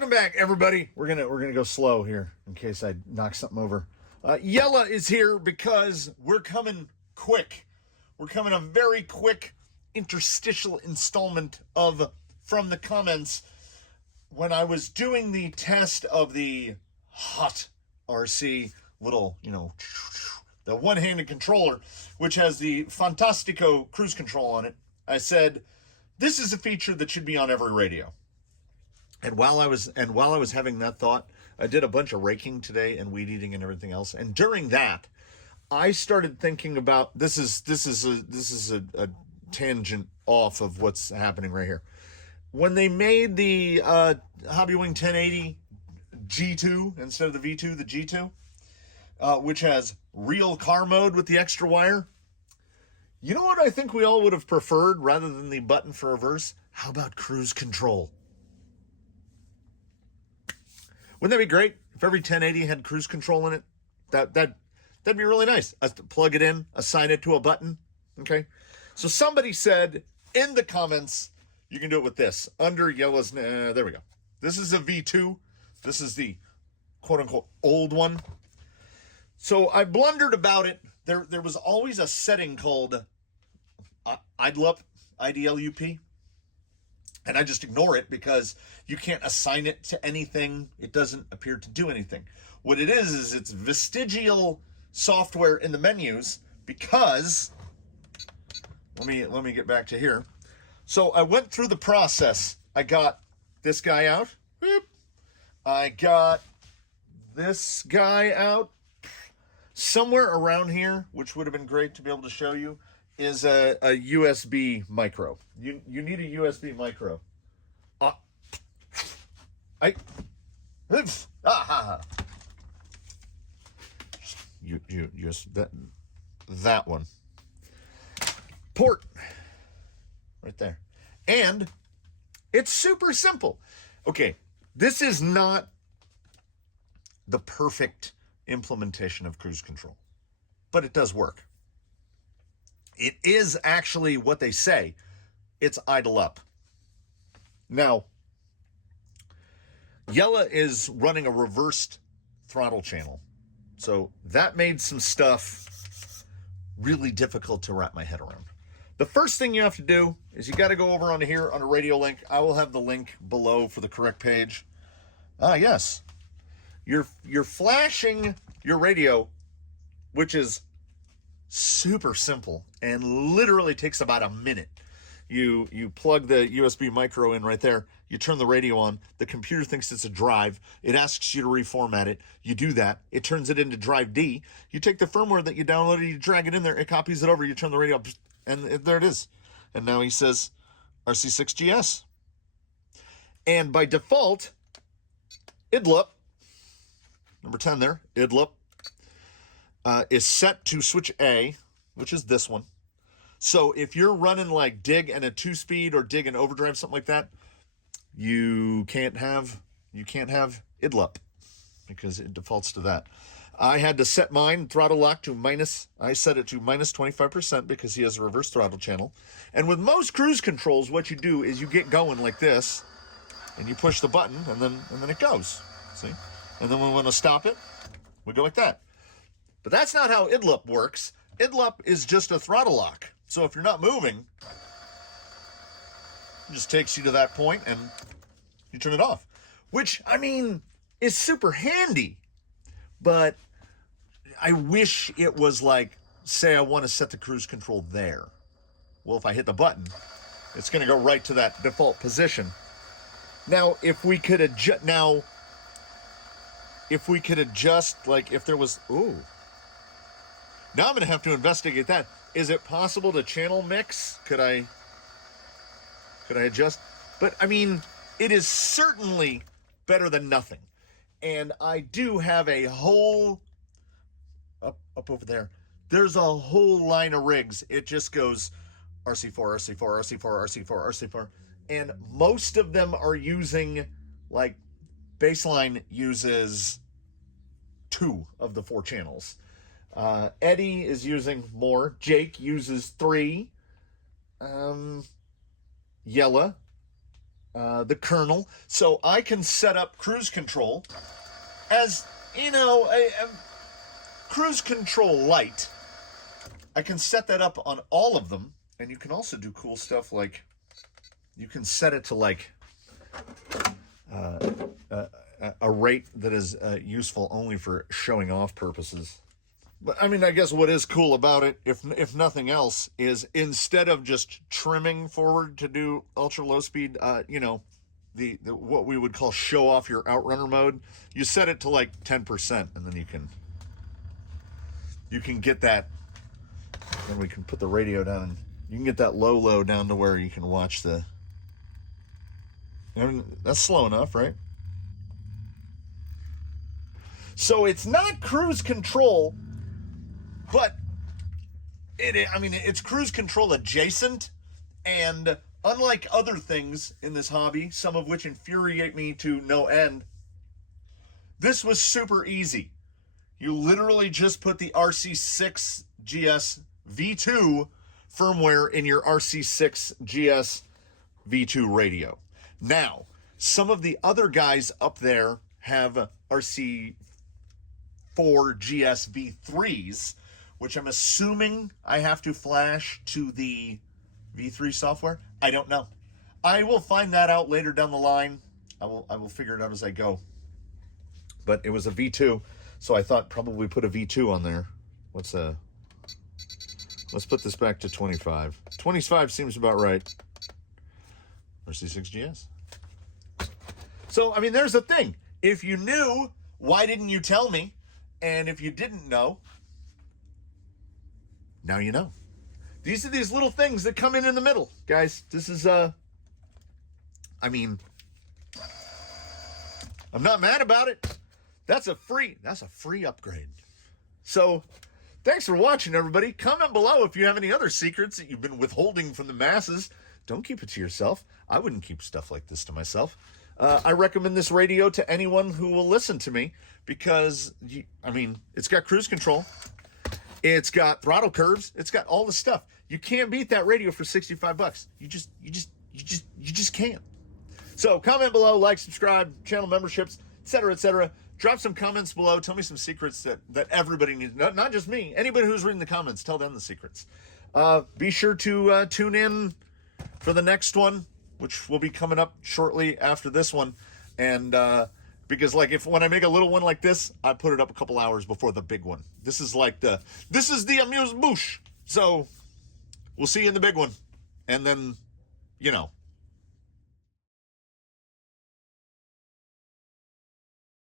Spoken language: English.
Welcome back, everybody. We're gonna go slow here in case I knock something over. Yella is here because we're coming quick. We're coming a very quick interstitial installment of From the Comments. When I was doing the test of the hot RC little, the one-handed controller, which has the Fantastico cruise control on it, I said, this is a feature that should be on every radio. And while I was having that thought, I did a bunch of raking today and weed eating and everything else. And during that, I started thinking about this is a tangent off of what's happening right here. When they made the Hobbywing 1080 G2 instead of the V2, the G2, which has real car mode with the extra wire. You know what I think we all would have preferred rather than the button for reverse? How about cruise control? Wouldn't that be great if every 1080 had cruise control in it? That'd be really nice. Plug it in, assign it to a button. Okay. So somebody said in the comments, you can do it with this. Under Yella's, there we go. This is a V2. This is the quote-unquote old one. So I blundered about it. There was always a setting called IDLUP, IDLUP. And I just ignore it because you can't assign it to anything. It doesn't appear to do anything. What it is it's vestigial software in the menus because, let me get back to here. So I went through the process. I got this guy out. I got this guy out. Somewhere around here, which would have been great to be able to show you, is a USB micro. You need a USB micro. That one. Port. Right there. And it's super simple. Okay, this is not the perfect implementation of cruise control, but it does work. It is actually what they say. It's IDLUP. Now, Yella is running a reversed throttle channel. So that made some stuff really difficult to wrap my head around. The first thing you have to do is you got to go over onto here on a radio link. I will have the link below for the correct page. Yes. You're flashing your radio, which is super simple and literally takes about a minute. You plug the USB micro in right there. You turn the radio on. The computer thinks it's a drive. It asks you to reformat it. You do that. It turns it into drive D. You take the firmware that you downloaded, you drag it in there. It copies it over. You turn the radio up, and there it is. And now he says RC4GS. And by default, IDLUP, number 10 there, IDLUP, is set to switch A, which is this one. So if you're running like dig and a 2-speed or dig and overdrive, something like that, you can't have IDLUP because it defaults to that. I had to set mine throttle lock to I set it to minus 25% because he has a reverse throttle channel. And with most cruise controls, what you do is you get going like this and you push the button and then it goes. See? And then when we want to stop it, we go like that. But that's not how IDLUP works. IDLUP is just a throttle lock. So if you're not moving, it just takes you to that point and you turn it off. Which, I mean, is super handy. But I wish it was like, say I want to set the cruise control there. Well, if I hit the button, it's going to go right to that default position. Now, if we could adjust, like if there was, now I'm going to have to investigate that. Is it possible to channel mix? Could I adjust? But I mean, it is certainly better than nothing. And I do have a whole, up over there, there's a whole line of rigs. It just goes RC4, RC4, RC4, RC4, RC4. And most of them are using, like, Baseline uses 2 of the 4 channels. Eddie is using more. Jake uses 3. Yella the kernel, so I can set up cruise control as, you know, a cruise control light. I can set that up on all of them, and you can also do cool stuff like you can set it to like a rate that is useful only for showing off purposes. But I mean, I guess what is cool about it, if nothing else, is instead of just trimming forward to do ultra low speed, you know, the what we would call show off your outrunner mode, you set it to like 10%, and then you can get that. Then we can put the radio down, and you can get that low down to where you can watch the. I mean, that's slow enough, right? So it's not cruise control, but it's cruise control adjacent, and unlike other things in this hobby, some of which infuriate me to no end, this was super easy. You literally just put the RC4GS V2 firmware in your RC4GS V2 radio. Now, some of the other guys up there have RC4GS V3s, which I'm assuming I have to flash to the V3 software. I don't know. I will find that out later down the line. I will figure it out as I go. But it was a V2, so I thought probably put a V2 on there. Let's put this back to 25. 25 seems about right. RC4GS. So, I mean, there's the thing. If you knew, why didn't you tell me? And if you didn't know, now you know. These are these little things that come in the middle, guys. This is, I mean, I'm not mad about it. That's a free upgrade. So, thanks for watching, everybody. Comment below if you have any other secrets that you've been withholding from the masses. Don't keep it to yourself. I wouldn't keep stuff like this to myself. I recommend this radio to anyone who will listen to me because, it's got cruise control. It's got throttle curves. It's got all the stuff. You can't beat that radio for $65. You just can't. So comment below, like, subscribe, channel memberships, etc., etc. Drop some comments below. Tell me some secrets that everybody needs. Not just me. Anybody who's reading the comments, tell them the secrets. Be sure to tune in for the next one, which will be coming up shortly after this one. And because when I make a little one like this, I put it up a couple hours before the big one. This is the amuse-bouche. So we'll see you in the big one. And then,